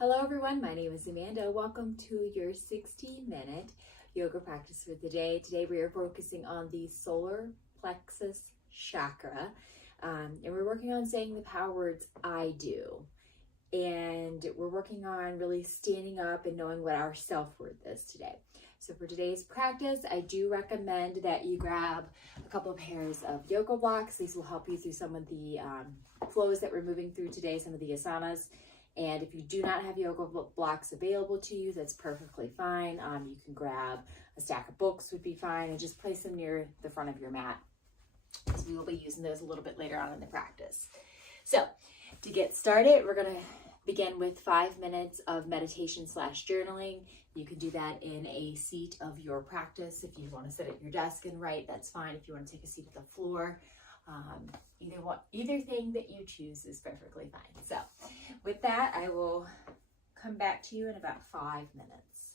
Hello everyone, my name is Amanda. Welcome to your 60-minute yoga practice for the day. Today we are focusing on the solar plexus chakra, and we're working on saying the power words I do. And we're working on really standing up and knowing what our self-worth is today. So for today's practice, I do recommend that you grab a couple of pairs of yoga blocks. These will help you through some of the flows that we're moving through today, some of the asanas. And if you do not have yoga blocks available to you, that's perfectly fine. You can grab a stack of books would be fine and just place them near the front of your mat, because we will be using those a little bit later on in the practice. So to get started, we're going to begin with 5 minutes of meditation / journaling. You can do that in a seat of your practice. If you want to sit at your desk and write, that's fine. If you want to take a seat at the floor, either thing that you choose is perfectly fine. So with that, I will come back to you in about 5 minutes.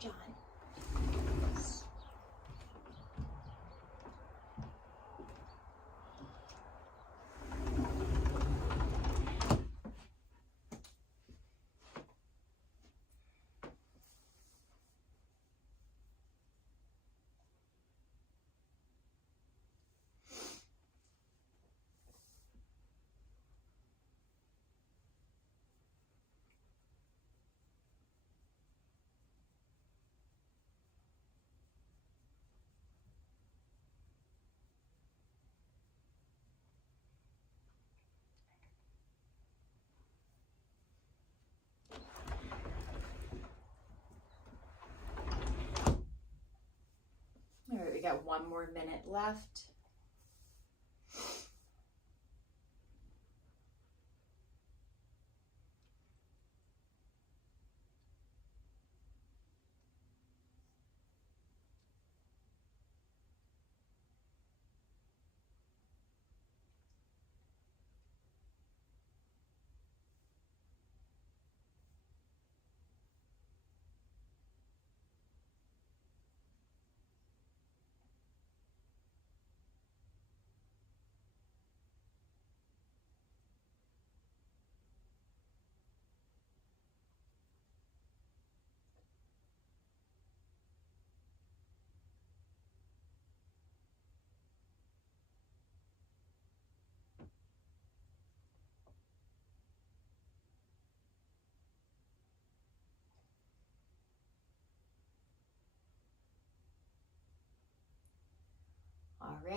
John. All right, we got 1 more minute left.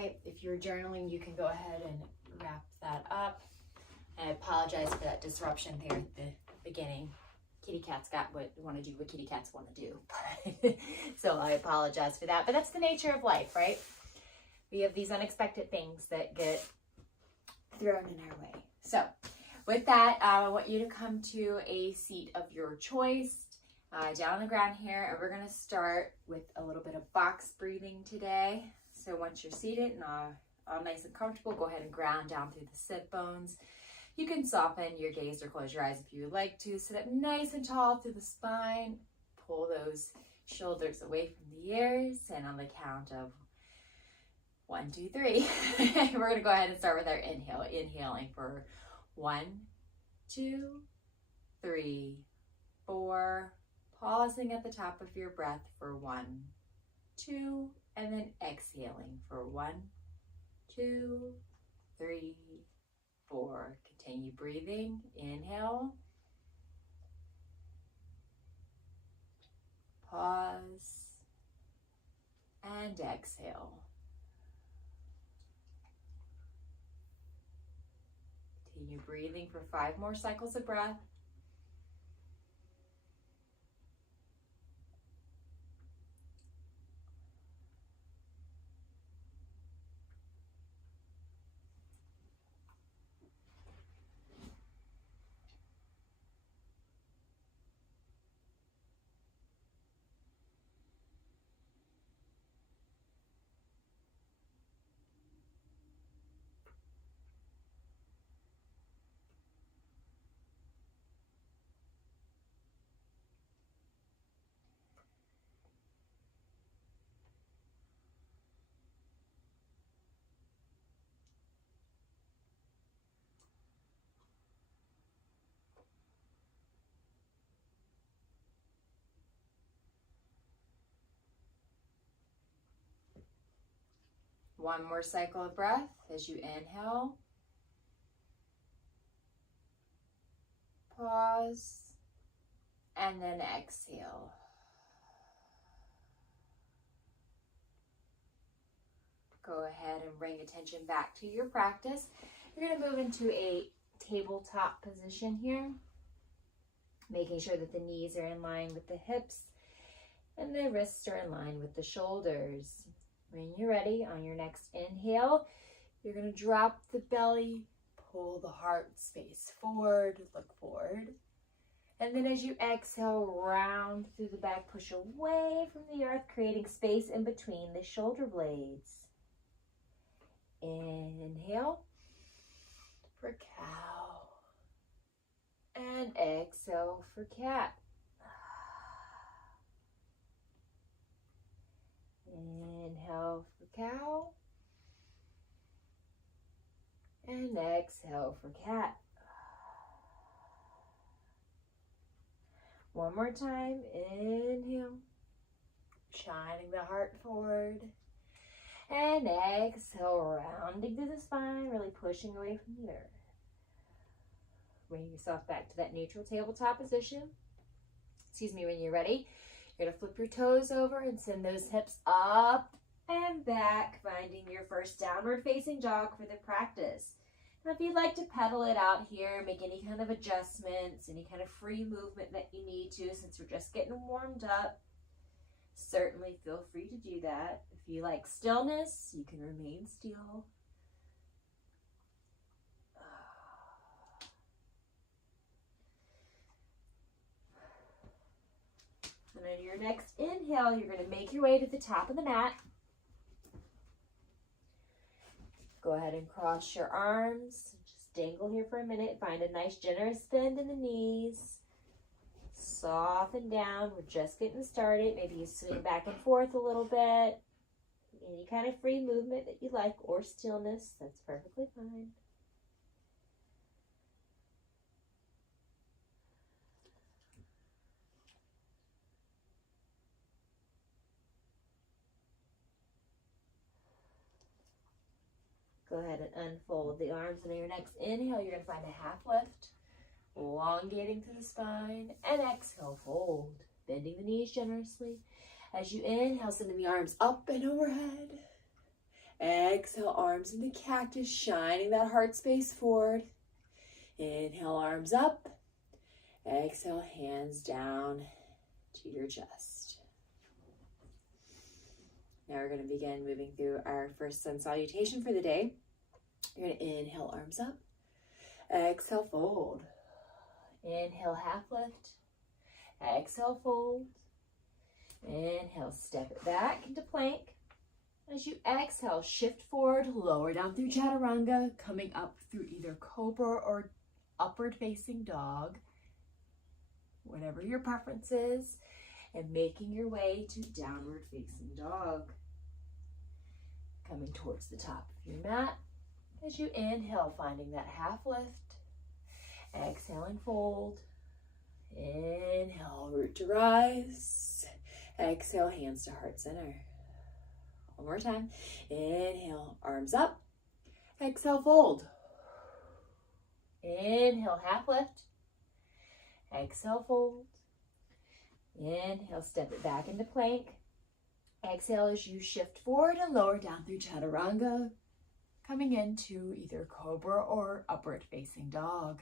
Okay, if you're journaling, you can go ahead and wrap that up. I apologize for that disruption there at the beginning. Kitty cats want to do what kitty cats want to do. So I apologize for that. But that's the nature of life, right? We have these unexpected things that get thrown in our way. So with that, I want you to come to a seat of your choice, down on the ground here. And we're going to start with a little bit of box breathing today. So once you're seated and all nice and comfortable, go ahead and ground down through the sit bones. You can soften your gaze or close your eyes if you would like to. Sit up nice and tall through the spine. Pull those shoulders away from the ears. And on the count of 1, 2, 3, we're going to go ahead and start with our inhale. Inhaling for 1, 2, 3, 4. Pausing at the top of your breath for 1, 2, and then exhaling for 1, 2, 3, 4. Continue breathing. Inhale. Pause. And exhale. Continue breathing for 5 more cycles of breath. One more cycle of breath as you inhale. Pause. And then exhale. Go ahead and bring attention back to your practice. You're going to move into a tabletop position here, making sure that the knees are in line with the hips and the wrists are in line with the shoulders. When you're ready, on your next inhale, you're going to drop the belly, pull the heart space forward, look forward. And then as you exhale, round through the back, push away from the earth, creating space in between the shoulder blades. Inhale for cow. And exhale for cat. Inhale for cow. And exhale for cat. One more time. Inhale. Shining the heart forward. And exhale, rounding through the spine, really pushing away from the earth. Bring yourself back to that neutral tabletop position. When you're ready, you're going to flip your toes over and send those hips up and back, finding your first downward facing dog for the practice. Now, if you'd like to pedal it out here, make any kind of adjustments, any kind of free movement that you need to, since we're just getting warmed up, certainly feel free to do that. If you like stillness, you can remain still. And on your next inhale, you're going to make your way to the top of the mat. Go ahead and cross your arms. Just dangle here for a minute. Find a nice generous bend in the knees. Soften down. We're just getting started. Maybe you swing back and forth a little bit. Any kind of free movement that you like, or stillness, that's perfectly fine. Go ahead and unfold the arms, and on your next inhale, you're going to find a half lift, elongating through the spine, and exhale, fold, bending the knees generously. As you inhale, sending the arms up and overhead. Exhale, arms in the cactus, shining that heart space forward. Inhale, arms up. Exhale, hands down to your chest. Now we're going to begin moving through our first sun salutation for the day. You're going to inhale, arms up. Exhale, fold. Inhale, half lift. Exhale, fold. Inhale, step it back into plank. As you exhale, shift forward, lower down through chaturanga, coming up through either cobra or upward facing dog, whatever your preference is, and making your way to downward facing dog. Coming towards the top of your mat. As you inhale, finding that half lift. Exhaling, fold. Inhale, root to rise. Exhale, hands to heart center. One more time. Inhale, arms up. Exhale, fold. Inhale, half lift. Exhale, fold. Inhale, step it back into plank. Exhale as you shift forward and lower down through chaturanga, coming into either cobra or upward facing dog.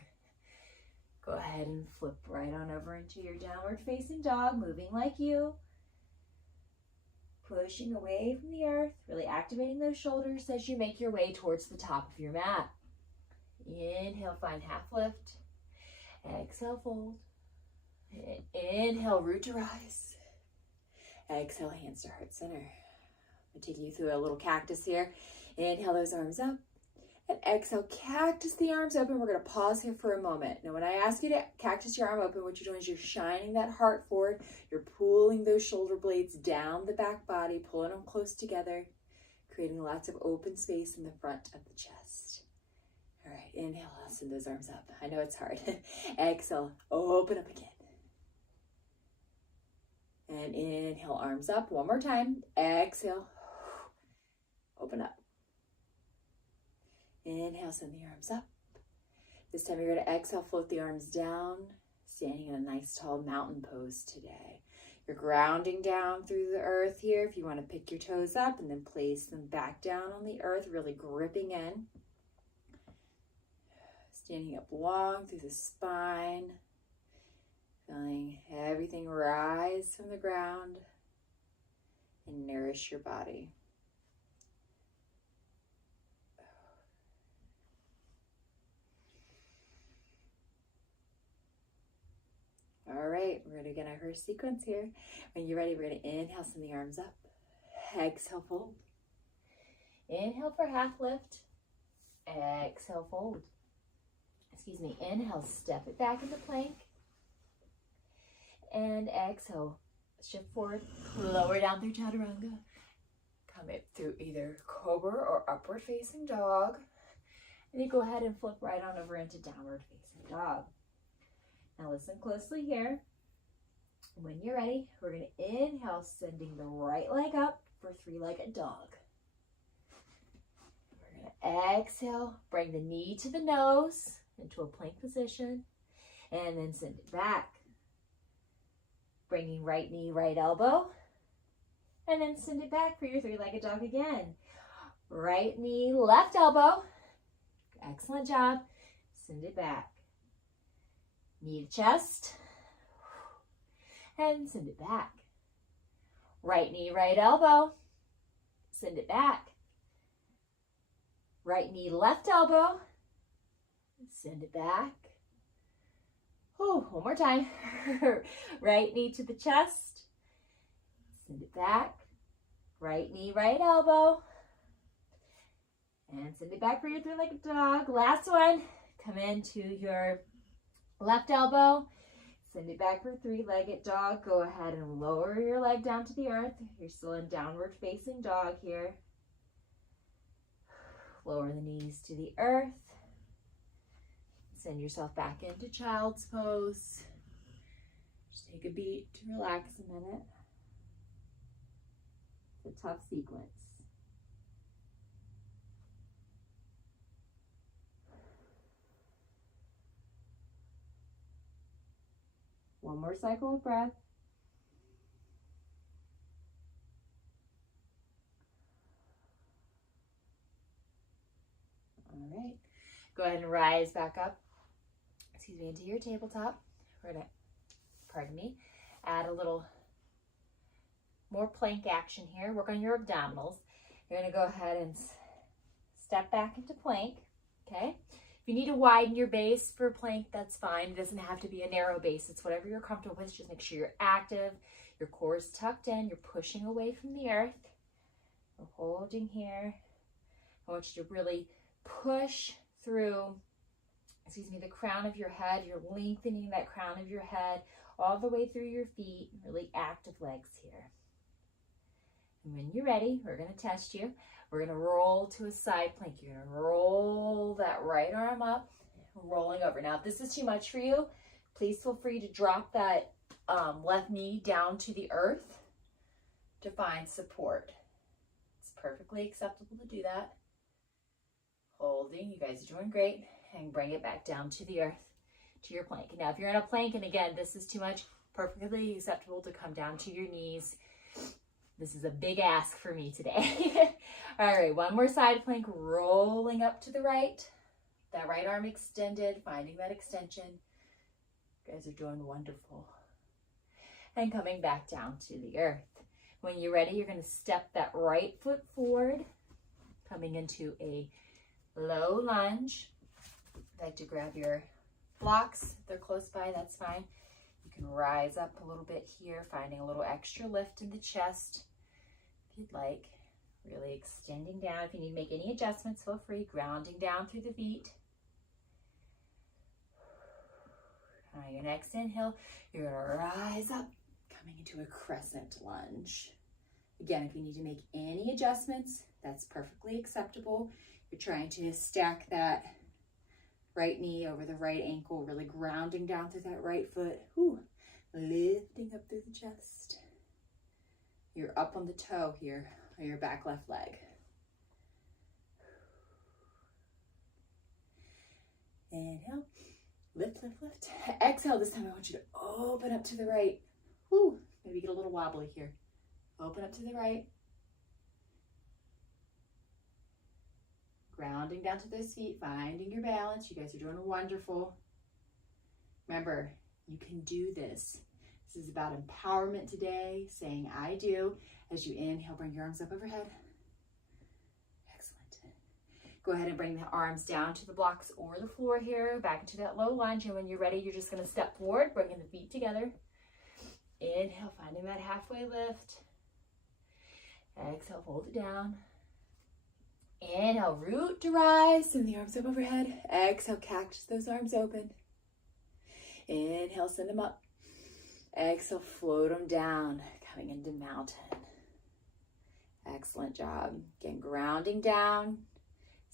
Go ahead and flip right on over into your downward facing dog, moving like you. Pushing away from the earth, really activating those shoulders as you make your way towards the top of your mat. Inhale, find half lift. Exhale, fold. Inhale, root to rise. Exhale, hands to heart center. I'm taking you through a little cactus here. Inhale those arms up. And exhale, cactus the arms open. We're going to pause here for a moment. Now, when I ask you to cactus your arm open, what you're doing is you're shining that heart forward. You're pulling those shoulder blades down the back body, pulling them close together, creating lots of open space in the front of the chest. All right, inhale, send those arms up. I know it's hard. Exhale, open up again. And inhale, arms up. One more time. Exhale, open up. Inhale, send the arms up. This time you're going to exhale, float the arms down, standing in a nice tall mountain pose today. You're grounding down through the earth here. If you want to pick your toes up and then place them back down on the earth, really gripping in. Standing up long through the spine. Feeling everything rise from the ground and nourish your body. All right, we're going to get our first sequence here. When you're ready, we're going to inhale, send the arms up. Exhale, fold. Inhale for half lift. Exhale, fold. Inhale, step it back into plank. And exhale, shift forward, lower down through chaturanga. Come up through either cobra or upward facing dog. And you go ahead and flip right on over into downward facing dog. Now listen closely here. When you're ready, we're going to inhale, sending the right leg up for three-legged dog. We're going to exhale, bring the knee to the nose into a plank position, and then send it back. Bringing right knee, right elbow, and then send it back for your three-legged dog again. Right knee, left elbow. Excellent job. Send it back. Knee to chest, and send it back. Right knee, right elbow, send it back. Right knee, left elbow, send it back. One more time. Right knee to the chest, send it back. Right knee, right elbow, and send it back for your three-legged dog. Last one, come into your left elbow, send it back for three-legged dog. Go ahead and lower your leg down to the earth. You're still in downward facing dog here. Lower the knees to the earth. Send yourself back into child's pose. Just take a beat to relax a minute. It's a tough sequence. One more cycle of breath. Go ahead and rise back up, excuse me, into your tabletop. We're gonna, pardon me, add a little more plank action here. Work on your abdominals. You're gonna go ahead and step back into plank, okay? If you need to widen your base for plank, that's fine. It doesn't have to be a narrow base. It's whatever you're comfortable with. Just make sure you're active. Your core is tucked in. You're pushing away from the earth. We're holding here. I want you to really push through, excuse me, the crown of your head. You're lengthening that crown of your head all the way through your feet. Really active legs here. And when you're ready, we're going to test you. We're going to roll to a side plank. You're going to roll that right arm up, rolling over. Now, if this is too much for you, please feel free to drop that left knee down to the earth to find support. It's perfectly acceptable to do that. Holding, you guys are doing great, and bring it back down to the earth, to your plank. Now, if you're in a plank, and again, this is too much, perfectly acceptable to come down to your knees. This is a big ask for me today. All right, one more side plank, rolling up to the right. That right arm extended, finding that extension. You guys are doing wonderful. And coming back down to the earth. When you're ready, you're gonna step that right foot forward, coming into a low lunge. I'd like to grab your blocks. If they're close by, that's fine. You can rise up a little bit here, finding a little extra lift in the chest, if you'd like. Really extending down. If you need to make any adjustments, feel free. Grounding down through the feet. On your next inhale, you're gonna rise up, coming into a crescent lunge. Again, if you need to make any adjustments, that's perfectly acceptable. You're trying to stack that right knee over the right ankle, really grounding down through that right foot. Whew. Lifting up through the chest. You're up on the toe here on your back left leg. Inhale, lift, lift, lift. Exhale, this time I want you to open up to the right. Whew. Maybe get a little wobbly here. Open up to the right. Grounding down to those feet, finding your balance. You guys are doing wonderful. Remember, you can do this. This is about empowerment today, saying I do. As you inhale, bring your arms up overhead. Excellent. Go ahead and bring the arms down to the blocks or the floor here, back into that low lunge. And when you're ready, you're just going to step forward, bringing the feet together. Inhale, finding that halfway lift. Exhale, fold it down. Inhale, root to rise, send the arms up overhead. Exhale, cactus those arms open. Inhale, send them up. Exhale, float them down, coming into mountain. Excellent job. Again, grounding down,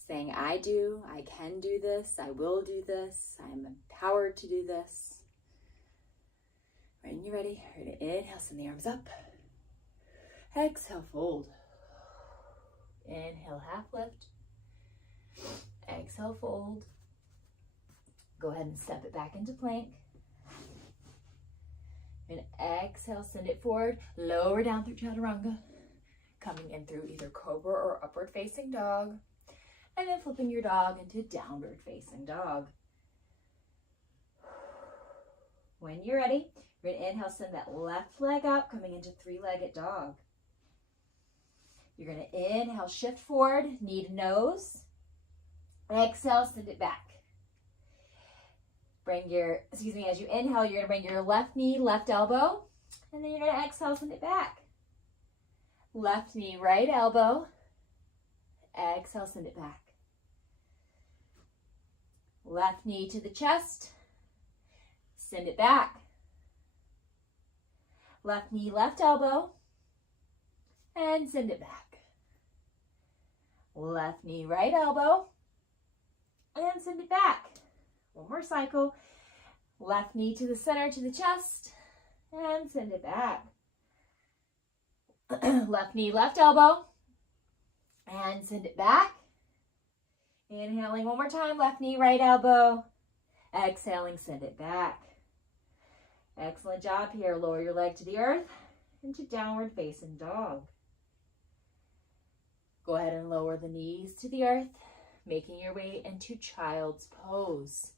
saying I do, I can do this, I will do this, I'm empowered to do this. When you're ready, you're going to inhale, send the arms up. Exhale, fold. Inhale, half lift. Exhale, fold. Go ahead and step it back into plank. And exhale, send it forward. Lower down through chaturanga. Coming in through either cobra or upward facing dog. And then flipping your dog into downward facing dog. When you're ready, you're going to inhale, send that left leg up, coming into three-legged dog. You're going to inhale, shift forward, knee to nose. Exhale, send it back. As you inhale, you're going to bring your left knee, left elbow, and then you're going to exhale, send it back. Left knee, right elbow. Exhale, send it back. Left knee to the chest. Send it back. Left knee, left elbow, and send it back. Left knee, right elbow, and send it back. One more cycle. Left knee to the center, to the chest, and send it back. Left knee, left elbow, and send it back. Inhaling one more time, left knee, right elbow. Exhaling, send it back. Excellent job here. Lower your leg to the earth into downward facing dog. Go ahead and lower the knees to the earth. making your way into child's pose.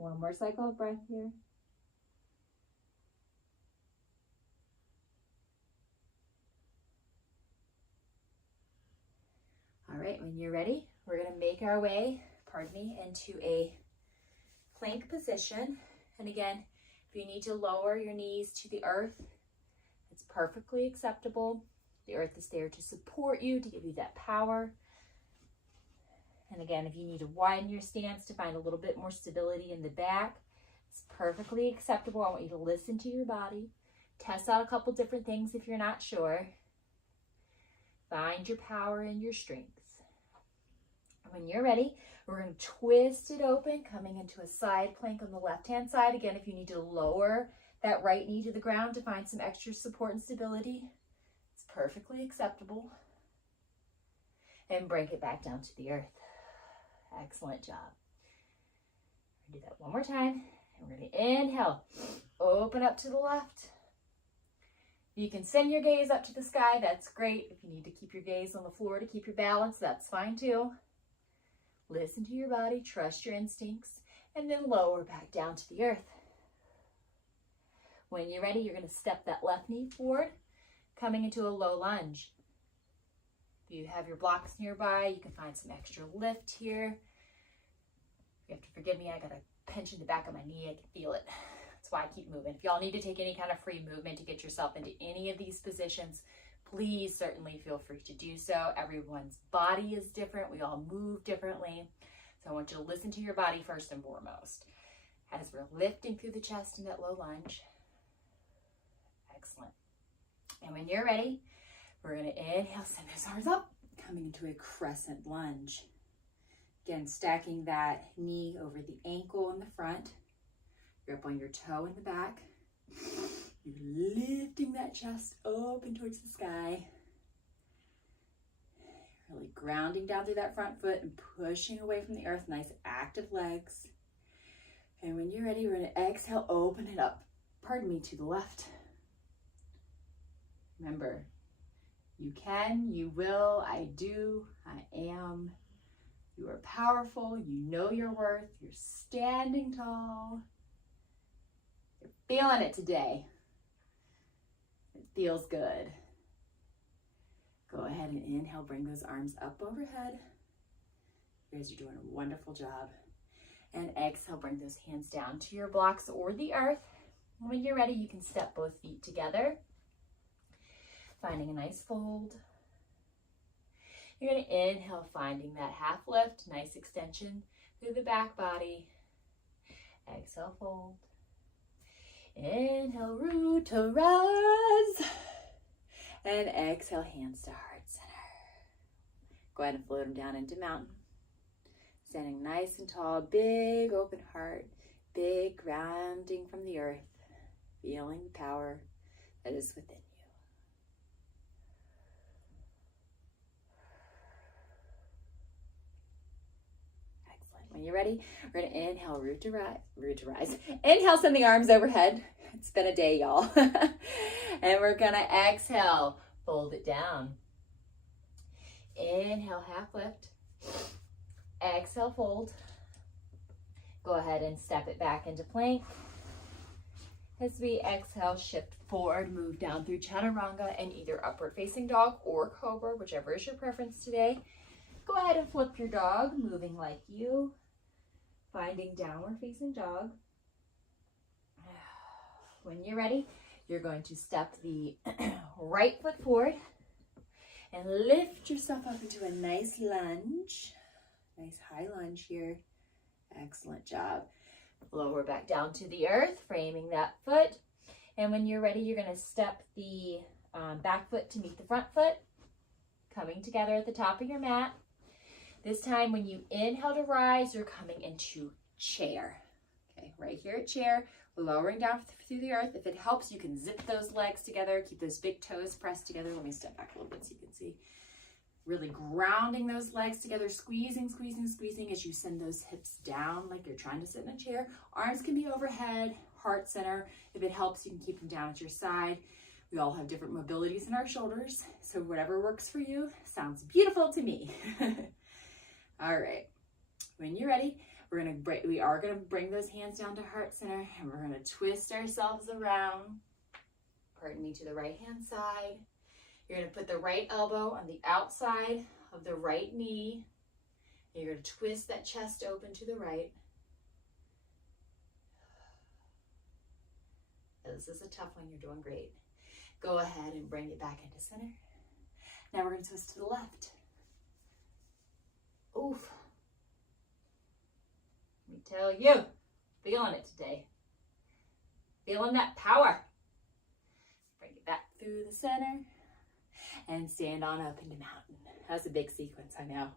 One more cycle of breath here. All right, when you're ready, we're going to make our way, into a plank position. And again, if you need to lower your knees to the earth, it's perfectly acceptable. The earth is there to support you, to give you that power. And again, if you need to widen your stance to find a little bit more stability in the back, it's perfectly acceptable. I want you to listen to your body. Test out a couple different things if you're not sure. Find your power and your strengths. And when you're ready, we're going to twist it open, coming into a side plank on the left-hand side. Again, if you need to lower that right knee to the ground to find some extra support and stability, it's perfectly acceptable. And bring it back down to the earth. Excellent job. We're going to do that one more time. And we're going to inhale, open up to the left. You can send your gaze up to the sky. That's great. If you need to keep your gaze on the floor to keep your balance, that's fine too. Listen to your body, trust your instincts, and then lower back down to the earth. When you're ready, you're going to step that left knee forward, coming into a low lunge. If you have your blocks nearby, you can find some extra lift here. You have to forgive me, I got a pinch in the back of my knee. I can feel it. That's why I keep moving. If y'all need to take any kind of free movement to get yourself into any of these positions, please certainly feel free to do so. Everyone's body is different. We all move differently. So I want you to listen to your body first and foremost. As we're lifting through the chest in that low lunge. Excellent. And when you're ready, we're going to inhale, send those arms up, coming into a crescent lunge. Again, stacking that knee over the ankle in the front. You're up on your toe in the back. You're lifting that chest open towards the sky. Really grounding down through that front foot and pushing away from the earth. Nice active legs. And when you're ready, we're going to exhale, open it up. To the left. Remember, you can, you will, I do, I am. You are powerful. You know your worth. You're standing tall. You're feeling it today. It feels good. Go ahead and inhale. Bring those arms up overhead. You guys are doing a wonderful job. And exhale. Bring those hands down to your blocks or the earth. When you're ready, you can step both feet together. Finding a nice fold. You're going to inhale, finding that half lift, nice extension through the back body. Exhale, fold. Inhale, root to rise. And exhale, hands to heart center. Go ahead and float them down into mountain. Standing nice and tall, big open heart, big grounding from the earth. Feeling the power that is within you. When you're ready, we're going to inhale, root to rise. Inhale, send the arms overhead. It's been a day, y'all. And we're going to exhale, fold it down. Inhale, half lift. Exhale, fold. Go ahead and step it back into plank. As we exhale, shift forward, move down through chaturanga and either upward facing dog or cobra, whichever is your preference today. Go ahead and flip your dog, moving like you. Finding downward facing dog. When you're ready, you're going to step the right foot forward and lift yourself up into a nice lunge. Nice high lunge here. Excellent job. Lower back down to the earth, framing that foot. And when you're ready, you're going to step the back foot to meet the front foot, coming together at the top of your mat. This time, when you inhale to rise, you're coming into chair. Okay, right here at chair, lowering down through the earth. If it helps, you can zip those legs together, keep those big toes pressed together. Let me step back a little bit so you can see. Really grounding those legs together, squeezing, squeezing, squeezing as you send those hips down like you're trying to sit in a chair. Arms can be overhead, heart center. If it helps, you can keep them down at your side. We all have different mobilities in our shoulders, so whatever works for you sounds beautiful to me. All right, when you're ready, we are gonna bring those hands down to heart center, and we're gonna twist ourselves around, pardon me, to the right hand side. You're gonna put the right elbow on the outside of the right knee. And you're gonna twist that chest open to the right. This is a tough one, you're doing great. Go ahead and bring it back into center. Now we're gonna twist to the left. Oof. Let me tell you, feeling it today. Feeling that power. Bring it back through the center. And stand on up into mountain. That's a big sequence, I know.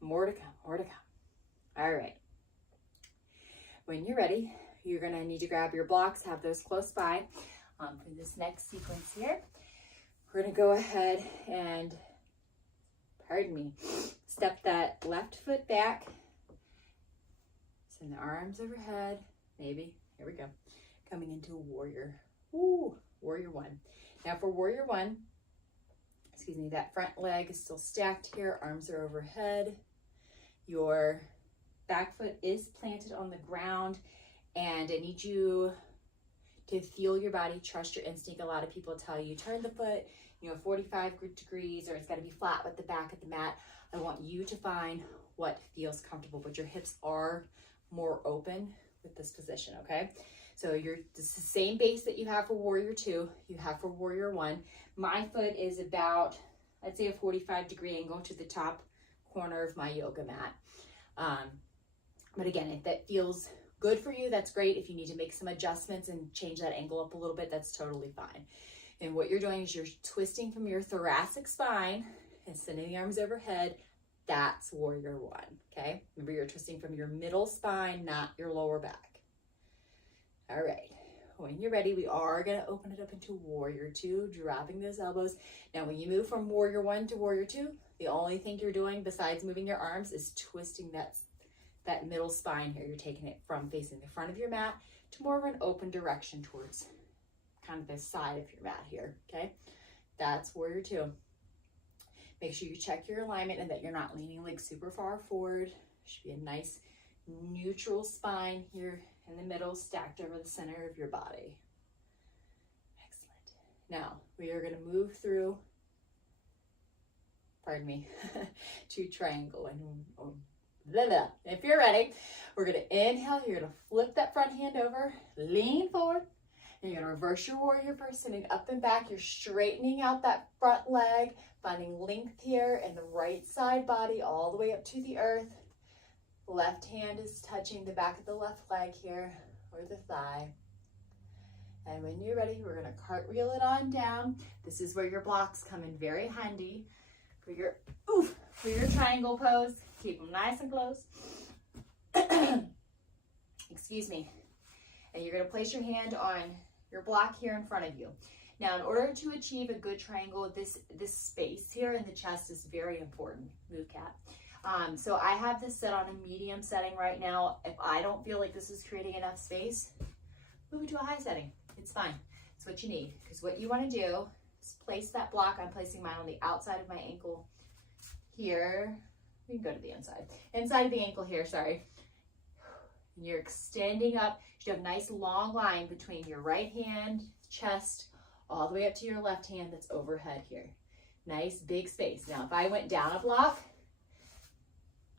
More to come, more to come. All right. When you're ready, you're gonna need to grab your blocks, have those close by. For this next sequence here, we're gonna go ahead and, pardon me, step that left foot back. Send the arms overhead, maybe. Here we go. Coming into warrior. Ooh, warrior one. Now for warrior one, excuse me, that front leg is still stacked here, arms are overhead. Your back foot is planted on the ground, and I need you to feel your body, trust your instinct. A lot of people tell you, turn the foot, 45 degrees, or it's gotta be flat with the back of the mat. I want you to find what feels comfortable, but your hips are more open with this position, okay? So this is the same base that you have for warrior two, you have for warrior one. My foot is about, I'd say, a 45-degree angle to the top corner of my yoga mat. But again, if that feels good for you, that's great. If you need to make some adjustments and change that angle up a little bit, that's totally fine. And what you're doing is you're twisting from your thoracic spine and sending the arms overhead. That's warrior one, okay? Remember, you're twisting from your middle spine, not your lower back. All right, when you're ready, we are gonna open it up into warrior two, dropping those elbows. Now, when you move from warrior one to warrior two, the only thing you're doing besides moving your arms is twisting that middle spine here. You're taking it from facing the front of your mat to more of an open direction towards kind of the side of your mat here, okay? That's warrior two. Make sure you check your alignment and that you're not leaning like super far forward. Should be a nice neutral spine here in the middle, stacked over the center of your body. Excellent. Now, we are gonna move through, pardon me, to triangle. If you're ready, we're gonna inhale, you're gonna flip that front hand over, lean forward, and you're gonna reverse your warrior first, sitting up and back. You're straightening out that front leg, finding length here in the right side body, all the way up to the earth. Left hand is touching the back of the left leg here, or the thigh. And when you're ready, we're gonna cartwheel it on down. This is where your blocks come in very handy for your triangle pose. Keep them nice and close. Excuse me. And you're gonna place your hand on your block here in front of you. Now, in order to achieve a good triangle, this space here in the chest is very important. Move, cat. So I have this set on a medium setting right now. If I don't feel like this is creating enough space, move it to a high setting. It's fine. It's what you need. Because what you want to do is place that block. I'm placing mine on the outside of my ankle here. We can go to the inside. Inside of the ankle here, sorry. And you're extending up. You should have a nice long line between your right hand, chest, all the way up to your left hand that's overhead here. Nice big space. Now, if I went down a block,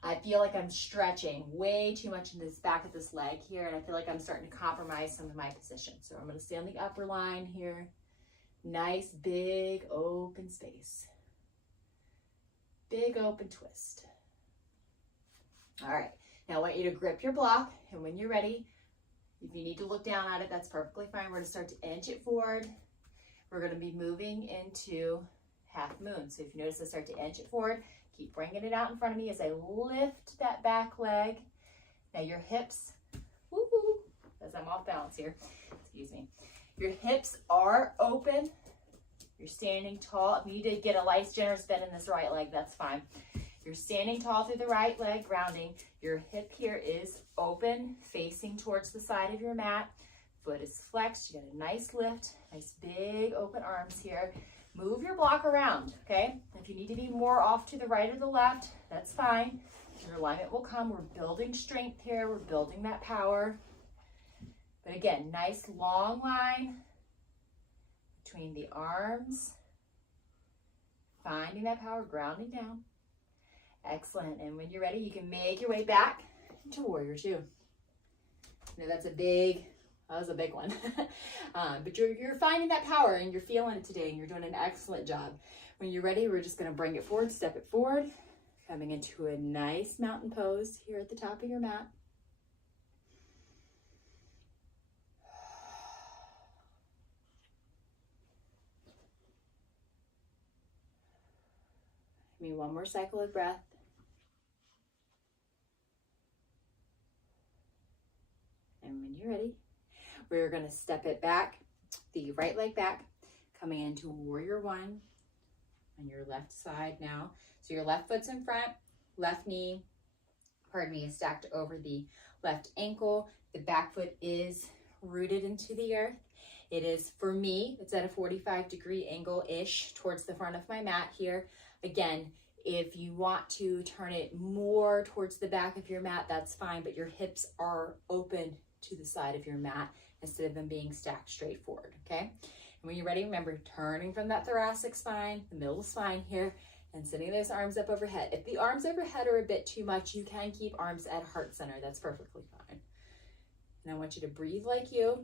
I feel like I'm stretching way too much in this back of this leg here, and I feel like I'm starting to compromise some of my position. So I'm gonna stay on the upper line here. Nice, big, open space. Big, open twist. All right, now I want you to grip your block, and when you're ready, if you need to look down at it, that's perfectly fine. We're gonna start to inch it forward. We're gonna be moving into half moon. So if you notice I start to inch it forward, keep bringing it out in front of me as I lift that back leg. Now your hips, I'm off balance here. Excuse me. Your hips are open. You're standing tall. If you need to get a nice generous bend in this right leg, that's fine. You're standing tall through the right leg, grounding. Your hip here is open, facing towards the side of your mat. Foot is flexed. You got a nice lift, nice big open arms here. Move your block around, okay? If you need to be more off to the right or the left, that's fine. Your alignment will come. We're building strength here. We're building that power. But again, nice long line between the arms. Finding that power, grounding down. Excellent. And when you're ready, you can make your way back into Warrior Two. Now that was a big one. But you're finding that power and you're feeling it today and you're doing an excellent job. When you're ready, we're just going to bring it forward, step it forward, coming into a nice mountain pose here at the top of your mat. Give me one more cycle of breath. And when you're ready, we're going to step it back, the right leg back, coming into Warrior One on your left side now. So your left foot's in front, left knee, is stacked over the left ankle. The back foot is rooted into the earth. It is, for me, it's at a 45-degree angle-ish towards the front of my mat here. Again, if you want to turn it more towards the back of your mat, that's fine, but your hips are open to the side of your mat instead of them being stacked straight forward, okay? And when you're ready, remember turning from that thoracic spine, the middle spine here, and sending those arms up overhead. If the arms overhead are a bit too much, you can keep arms at heart center. That's perfectly fine. And I want you to breathe like you.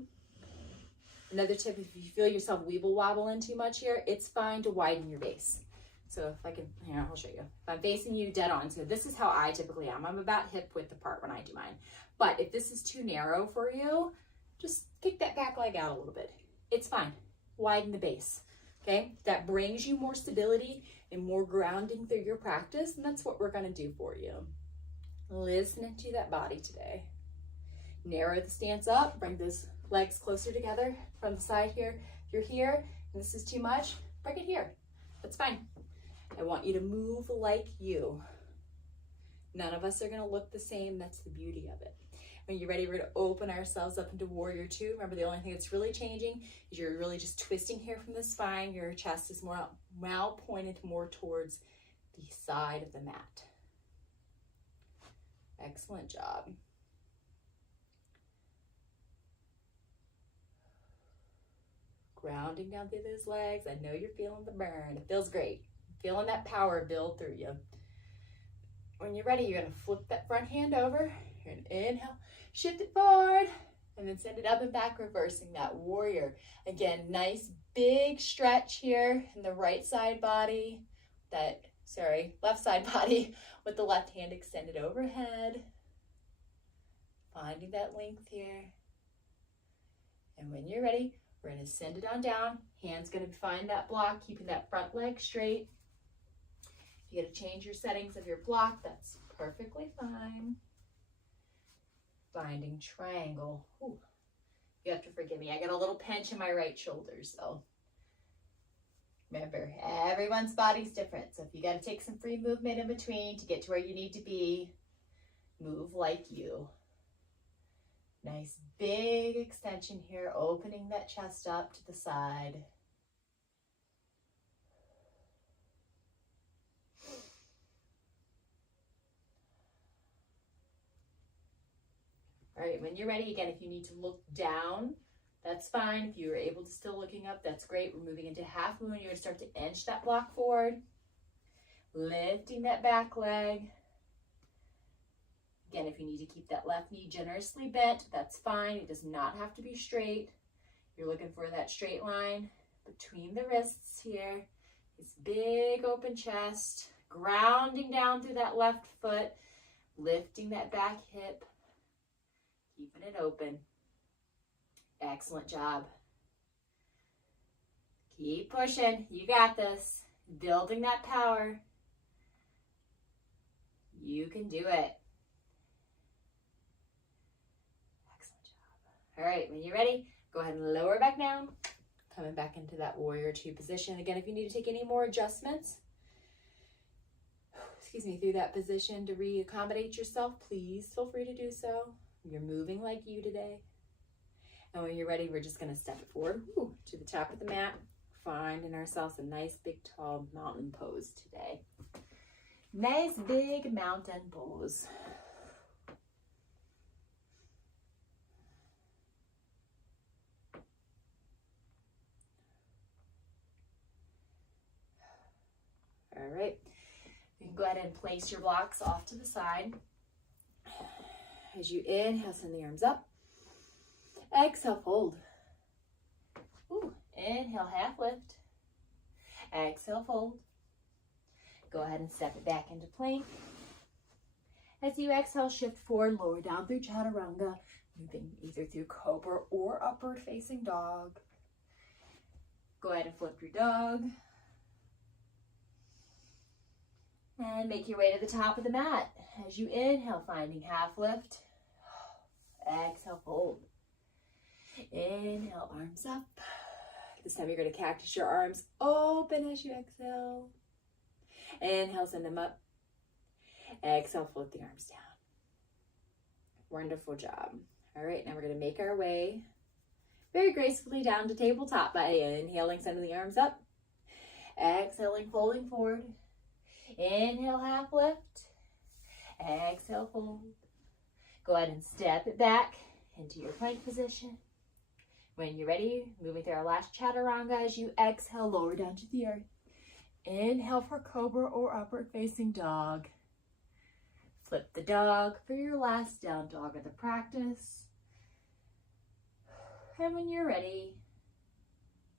Another tip, if you feel yourself weeble wobble in too much here, it's fine to widen your base. So if I can, here, I'll show you. If I'm facing you dead on, so this is how I typically am. I'm about hip width apart when I do mine. But if this is too narrow for you, just kick that back leg out a little bit. It's fine. Widen the base, okay? That brings you more stability and more grounding through your practice, and that's what we're gonna do for you. Listening to that body today. Narrow the stance up, bring those legs closer together from the side here. If you're here and this is too much, bring it here. That's fine. I want you to move like you. None of us are gonna look the same. That's the beauty of it. When you're ready, we're gonna open ourselves up into Warrior Two. Remember, the only thing that's really changing is you're really just twisting here from the spine. Your chest is more now pointed more towards the side of the mat. Excellent job. Grounding down through those legs. I know you're feeling the burn. It feels great. Feeling that power build through you. When you're ready, you're gonna flip that front hand over. You're gonna inhale, shift it forward, and then send it up and back, reversing that warrior. Again, nice big stretch here in the right side body. Left side body with the left hand extended overhead. Finding that length here. And when you're ready, we're gonna send it on down. Hand's gonna find that block, keeping that front leg straight. If you gotta change your settings of your block, that's perfectly fine. Finding triangle. Ooh. You have to forgive me. I got a little pinch in my right shoulder, so. Remember, everyone's body's different. So if you gotta take some free movement in between to get to where you need to be, move like you. Nice big extension here, opening that chest up to the side. All right, when you're ready, again, if you need to look down, that's fine. If you're able to still looking up, that's great. We're moving into half moon. You're gonna start to inch that block forward, lifting that back leg. Again, if you need to keep that left knee generously bent, that's fine. It does not have to be straight. You're looking for that straight line between the wrists here. This big open chest, grounding down through that left foot, lifting that back hip, keeping it open. Excellent job. Keep pushing. You got this. Building that power. You can do it. All right, when you're ready, go ahead and lower back down. Coming back into that warrior two position. Again, if you need to take any more adjustments, through that position to reaccommodate yourself, please feel free to do so. You're moving like you today. And when you're ready, we're just going to step it forward to the top of the mat, finding ourselves a nice, big, tall mountain pose today. Nice, big mountain pose. All right. You can go ahead and place your blocks off to the side. As you inhale, send the arms up. Exhale, fold. Inhale, half lift. Exhale, fold. Go ahead and step it back into plank. As you exhale, shift forward, lower down through chaturanga, moving either through cobra or upward facing dog. Go ahead and flip your dog. And make your way to the top of the mat. As you inhale, finding half lift. Exhale, fold. Inhale, arms up. This time you're going to cactus your arms open as you exhale. Inhale, send them up. Exhale, float the arms down. Wonderful job. All right, now we're going to make our way very gracefully down to tabletop by inhaling, sending the arms up. Exhaling, folding forward. Inhale, half lift. Exhale, fold. Go ahead and step it back into your plank position. When you're ready, moving through our last chaturanga as you exhale, lower down to the earth. Inhale for cobra or upward facing dog. Flip the dog for your last down dog of the practice. And when you're ready,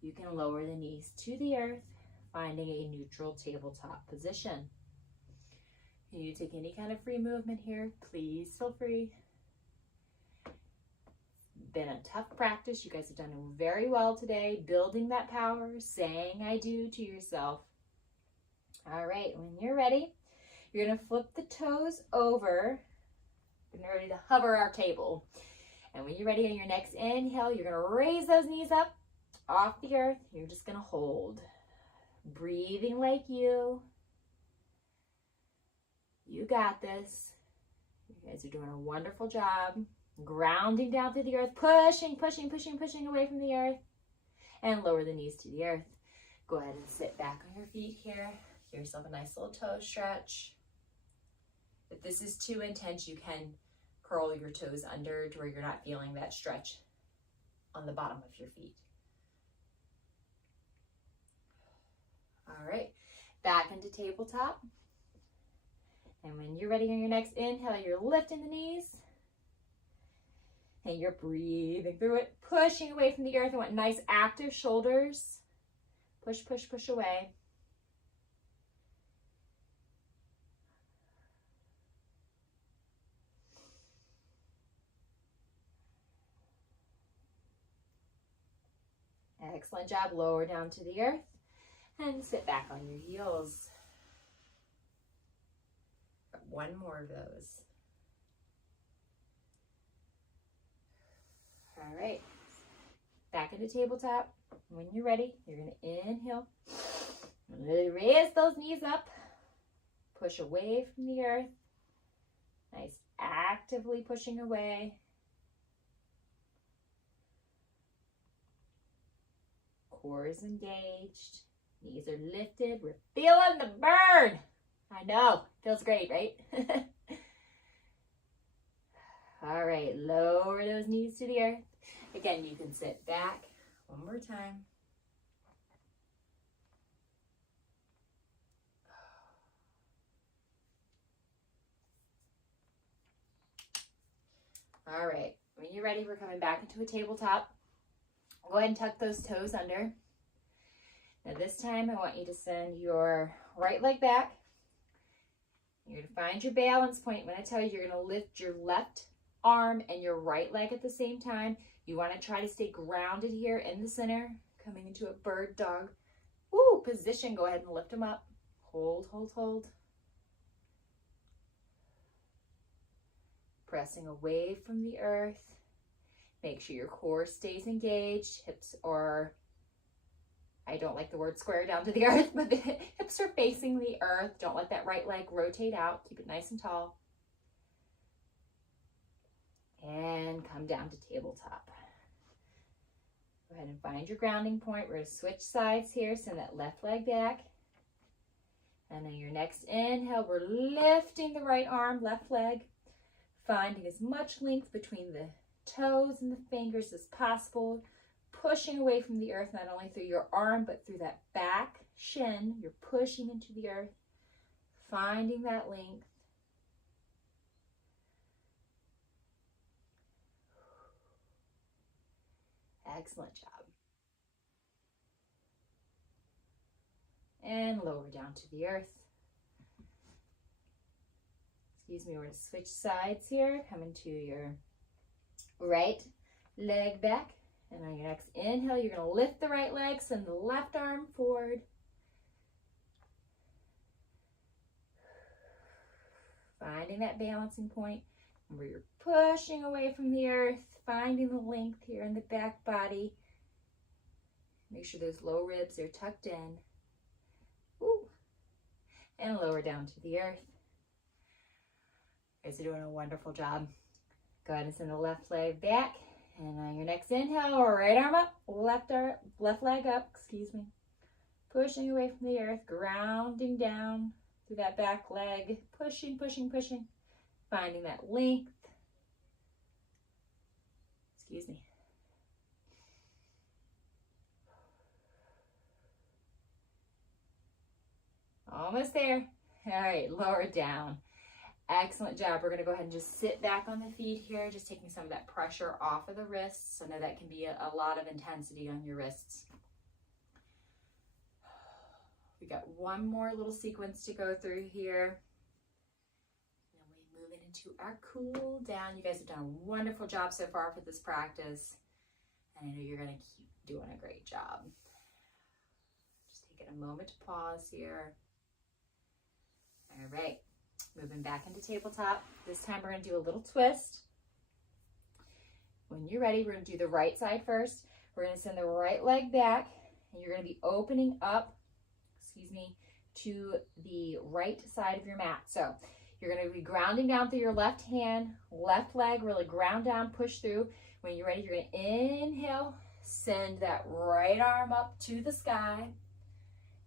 you can lower the knees to the earth, finding a neutral tabletop position. If you take any kind of free movement here, please feel free. Been a tough practice. You guys have done very well today, building that power, saying I do to yourself. All right, when you're ready, you're going to flip the toes over. We're ready to hover our table. And when you're ready on your next inhale, you're going to raise those knees up off the earth. You're just going to hold. Breathing like you. You got this. You guys are doing a wonderful job. Grounding down through the earth, pushing away from the earth, and lower the knees to the earth. Go ahead and sit back on your feet here. Give yourself a nice little toe stretch. If this is too intense, you can curl your toes under to where you're not feeling that stretch on the bottom of your feet. All right, back into tabletop. And when you're ready on your next inhale, you're lifting the knees. And you're breathing through it, pushing away from the earth. I want nice active shoulders. Push away. Excellent job. Lower down to the earth and sit back on your heels. One more of those. All right, back into tabletop. When you're ready, you're going to inhale. Raise those knees up. Push away from the earth. Nice, actively pushing away. Core is engaged. Knees are lifted. We're feeling the burn. I know, feels great, right? All right, lower those knees to the earth. Again, you can sit back one more time. All right, when you're ready, we're coming back into a tabletop. Go ahead and tuck those toes under. Now this time, I want you to send your right leg back. You're going to find your balance point. When I tell you, you're going to lift your left arm and your right leg at the same time. You want to try to stay grounded here in the center, coming into a bird dog. Position. Go ahead and lift them up. Hold. Pressing away from the earth. Make sure your core stays engaged. Hips are, I don't like the word square down to the earth, but the hips are facing the earth. Don't let that right leg rotate out. Keep it nice and tall. And come down to tabletop. Go ahead and find your grounding point. We're going to switch sides here. Send that left leg back. And on your next inhale, we're lifting the right arm, left leg, finding as much length between the toes and the fingers as possible, pushing away from the earth, not only through your arm, but through that back shin. You're pushing into the earth, finding that length. Excellent job. And lower down to the earth. Excuse me, we're going to switch sides here. Come into your right leg back. And on your next inhale, you're going to lift the right leg, send the left arm forward. Finding that balancing point where you're pushing away from the earth, finding the length here in the back body. Make sure those low ribs are tucked in. Ooh. And lower down to the earth. You guys are doing a wonderful job. Go ahead and send the left leg back. And on your next inhale, right arm up, left leg up, excuse me. Pushing away from the earth, grounding down through that back leg. Pushing, pushing, pushing. Finding that length. Excuse me. Almost there. All right, lower down. Excellent job. We're going to go ahead and just sit back on the feet here, just taking some of that pressure off of the wrists. I know that can be a lot of intensity on your wrists. We got one more little sequence to go through here. And then we move it into our cool down. You guys have done a wonderful job so far for this practice. And I know you're going to keep doing a great job. Just taking a moment to pause here. All right. Moving back into tabletop. This time we're going to do a little twist. When you're ready, we're going to do the right side first. We're going to send the right leg back, and you're going to be opening up, to the right side of your mat. So you're going to be grounding down through your left hand, left leg, really ground down, push through. When you're ready, you're going to inhale, send that right arm up to the sky.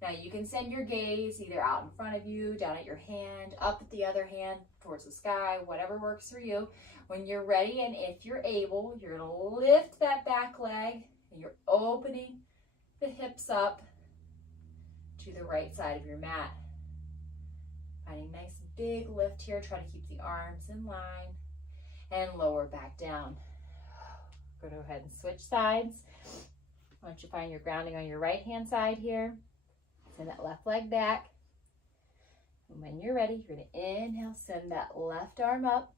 Now you can send your gaze either out in front of you, down at your hand, up at the other hand, towards the sky, whatever works for you. When you're ready, and if you're able, you're going to lift that back leg, and you're opening the hips up to the right side of your mat. Finding a nice big lift here. Try to keep the arms in line, and lower back down. Go ahead and switch sides. Once you find your grounding on your right hand side here, send that left leg back. And when you're ready, you're going to inhale, send that left arm up.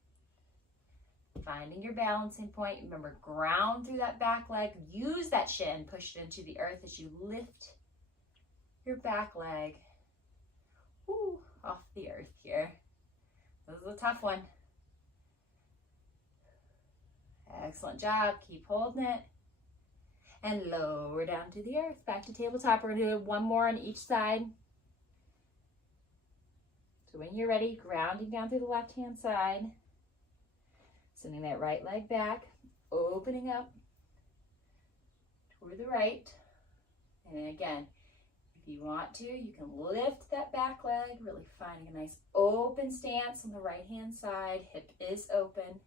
Finding your balancing point. Remember, ground through that back leg. Use that shin, push it into the earth as you lift your back leg off the earth here. This is a tough one. Excellent job. Keep holding it. And lower down to the earth. Back to tabletop. We're going to do one more on each side. So when you're ready, grounding down through the left-hand side. Sending that right leg back. Opening up toward the right. And then again, if you want to, you can lift that back leg. Really finding a nice open stance on the right-hand side. Hip is open.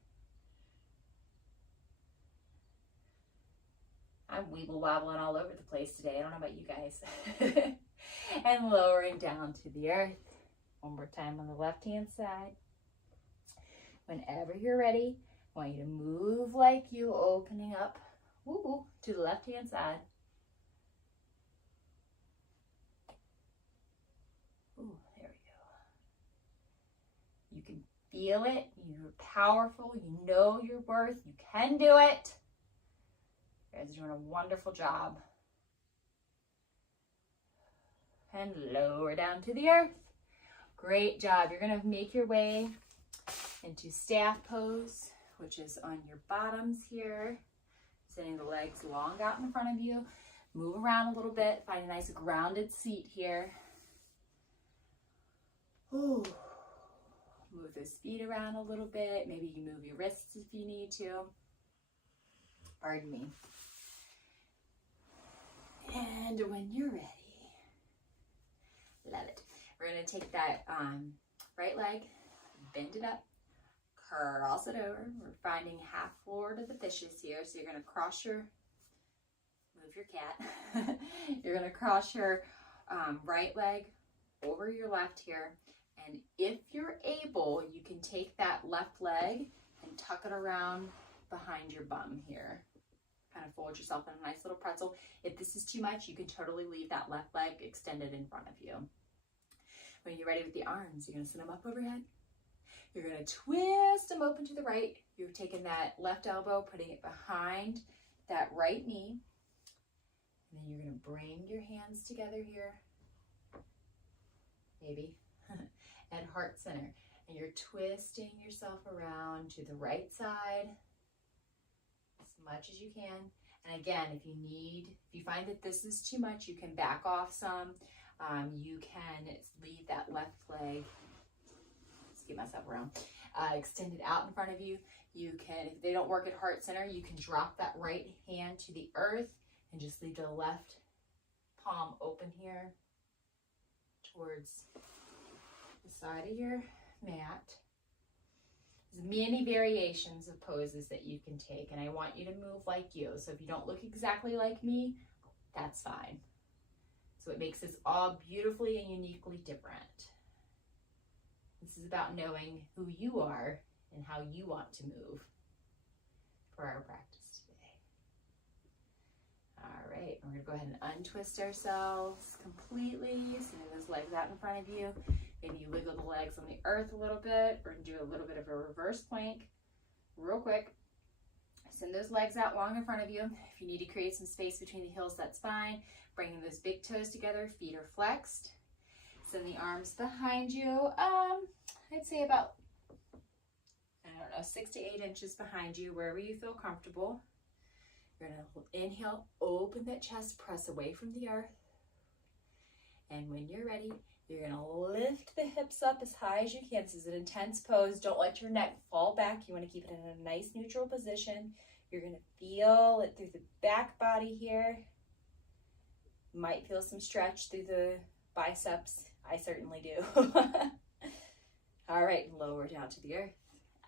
I'm weeble wobbling all over the place today. I don't know about you guys. And lowering down to the earth. One more time on the left-hand side. Whenever you're ready, I want you to move like you, opening up to the left-hand side. Ooh, there we go. You can feel it. You're powerful. You know your worth. You can do it. You guys are doing a wonderful job. And lower down to the earth. Great job. You're going to make your way into staff pose, which is on your bottoms here. Sending the legs long out in front of you. Move around a little bit. Find a nice grounded seat here. Ooh. Move those feet around a little bit. Maybe you move your wrists if you need to. Pardon me. And when you're ready, love it. We're going to take that right leg, bend it up, cross it over. We're finding half floor to the fishes here. So you're going to cross your, move your cat. You're going to cross your right leg over your left here. And if you're able, you can take that left leg and tuck it around behind your bum here. Kind of fold yourself in a nice little pretzel. If this is too much, you can totally leave that left leg extended in front of you. When you're ready with the arms, you're going to send them up overhead. You're going to twist them open to the right. You're taking that left elbow, putting it behind that right knee. And then you're going to bring your hands together here. Maybe. At heart center. And you're twisting yourself around to the right side as much as you can. And again, if you find that this is too much, you can back off some. You can leave that left leg, let's get myself around, extended out in front of you. You can, if they don't work at heart center, you can drop that right hand to the earth and just leave the left palm open here towards the side of your mat. There's many variations of poses that you can take, and I want you to move like you. So if you don't look exactly like me, that's fine. So it makes us all beautifully and uniquely different. This is about knowing who you are and how you want to move for our practice today. All right, we're going to go ahead and untwist ourselves completely. Sending those legs out in front of you. Maybe you wiggle the legs on the earth a little bit or do a little bit of a reverse plank real quick. Send those legs out long in front of you. If you need to create some space between the heels, that's fine. Bringing those big toes together, feet are flexed. Send the arms behind you. I'd say about, 6 to 8 inches behind you, wherever you feel comfortable. You're going to inhale, open that chest, press away from the earth. And when you're ready, you're going to lift the hips up as high as you can. This is an intense pose. Don't let your neck fall back. You want to keep it in a nice neutral position. You're going to feel it through the back body here. You might feel some stretch through the biceps. I certainly do. All right, lower down to the earth.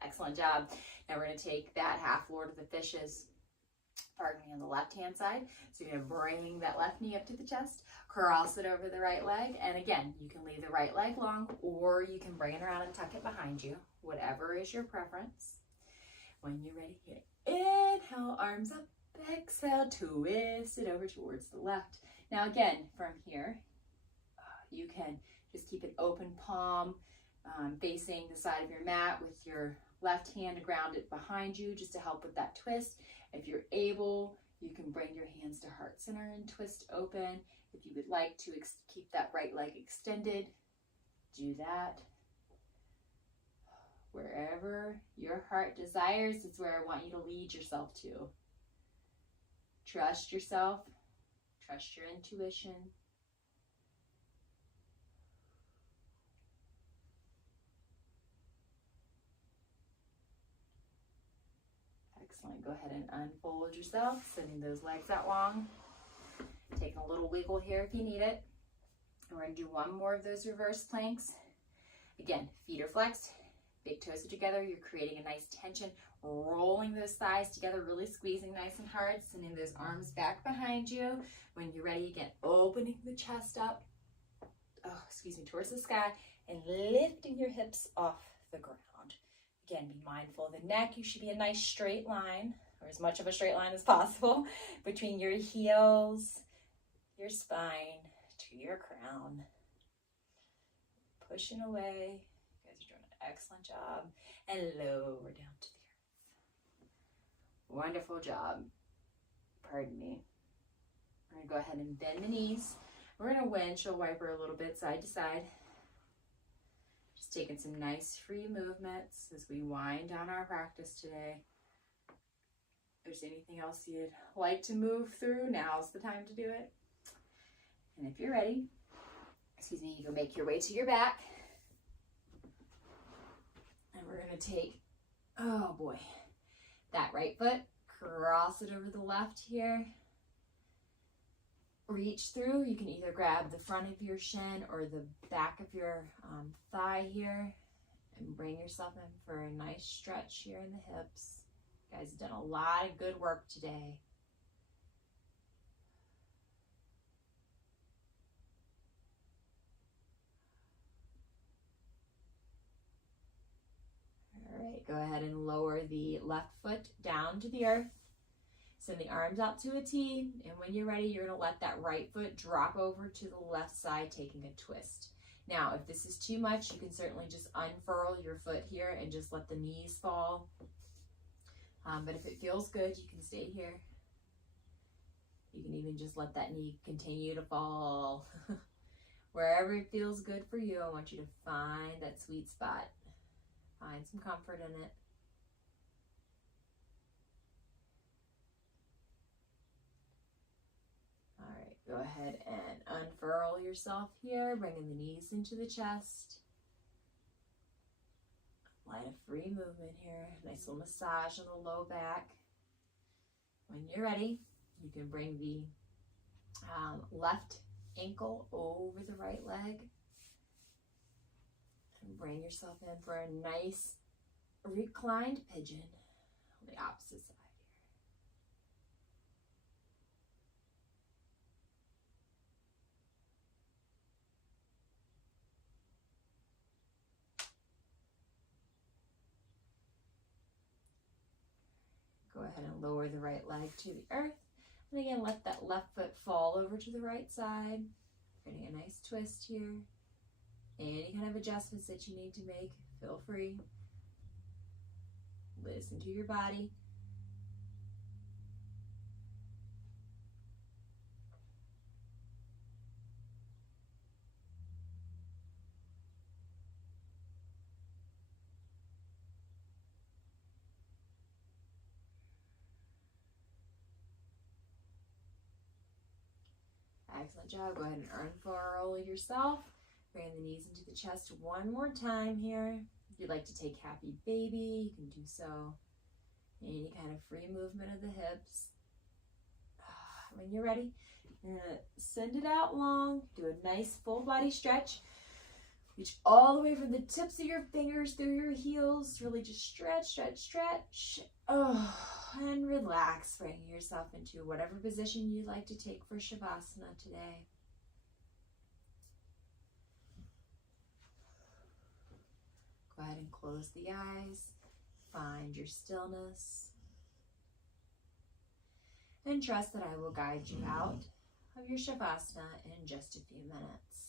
Excellent job. Now we're going to take that half floor to the fishes. Pardon me, on the left-hand side. So you're going to bring that left knee up to the chest, cross it over the right leg, and again, you can leave the right leg long, or you can bring it around and tuck it behind you, whatever is your preference. When you're ready, inhale, arms up, exhale, twist it over towards the left. Now again, from here, you can just keep an open palm facing the side of your mat with your left hand grounded behind you just to help with that twist. If you're able, you can bring your hands to heart center and twist open. If you would like to keep that right leg extended, do that. Wherever your heart desires is where I want you to lead yourself to. Trust yourself, trust your intuition. Excellent. Go ahead and unfold yourself, sending those legs out long. Taking a little wiggle here if you need it. And we're going to do one more of those reverse planks. Again, feet are flexed, big toes are together. You're creating a nice tension, rolling those thighs together, really squeezing nice and hard, sending those arms back behind you. When you're ready, again, opening the chest up, towards the sky, and lifting your hips off the ground. Again, be mindful of the neck. You should be a nice straight line, or as much of a straight line as possible, between your heels, your spine, to your crown. Pushing away. You guys are doing an excellent job. And lower down to the earth. Wonderful job. Pardon me. We're going to go ahead and bend the knees. We're going to windshield wiper a little bit side to side. Just taking some nice free movements as we wind down our practice today. there's anything else you'd like to move through, now's the time to do it. And if you're ready, excuse me, you can make your way to your back. And we're going to take, oh boy, that right foot, cross it over the left here. Reach through. You can either grab the front of your shin or the back of your thigh here and bring yourself in for a nice stretch here in the hips. You guys have done a lot of good work today. All right, go ahead and lower the left foot down to the earth. Send the arms out to a T, and when you're ready, you're going to let that right foot drop over to the left side, taking a twist. Now, if this is too much, you can certainly just unfurl your foot here and just let the knees fall. But if it feels good, you can stay here. You can even just let that knee continue to fall. Wherever it feels good for you, I want you to find that sweet spot. Find some comfort in it. Go ahead and unfurl yourself here, bringing the knees into the chest. Light a free movement here. Nice little massage on the low back. When you're ready, you can bring the left ankle over the right leg. And bring yourself in for a nice reclined pigeon on the opposite side. Go ahead and lower the right leg to the earth. And again, let that left foot fall over to the right side. Getting a nice twist here. Any kind of adjustments that you need to make, feel free. Listen to your body. Excellent job. Go ahead and unfurl yourself. Bring the knees into the chest one more time here. If you'd like to take happy baby, you can do so. Any kind of free movement of the hips. When you're ready, you're going to send it out long. Do a nice full body stretch. Reach all the way from the tips of your fingers through your heels. Really just stretch, stretch, stretch. Oh, and relax, bringing yourself into whatever position you'd like to take for Shavasana today. Go ahead and close the eyes. Find your stillness. And trust that I will guide you out of your Shavasana in just a few minutes.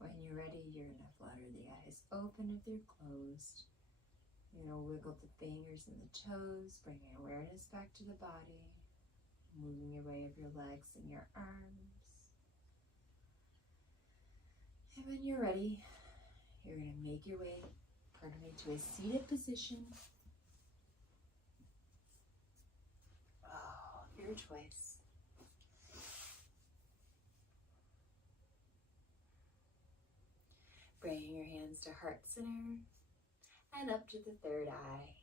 When you're ready, you're going to flutter the eyes open if they're closed. You're going to wiggle the fingers and the toes, bringing awareness back to the body, moving your way of your legs and your arms. And when you're ready, you're going to make your way, to a seated position. Oh, your choice. Bringing your hands to heart center and up to the third eye.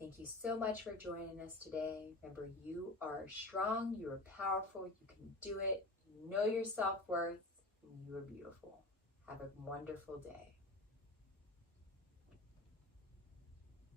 Thank you so much for joining us today. Remember, you are strong, you are powerful, you can do it, you know your self-worth, and you are beautiful. Have a wonderful day.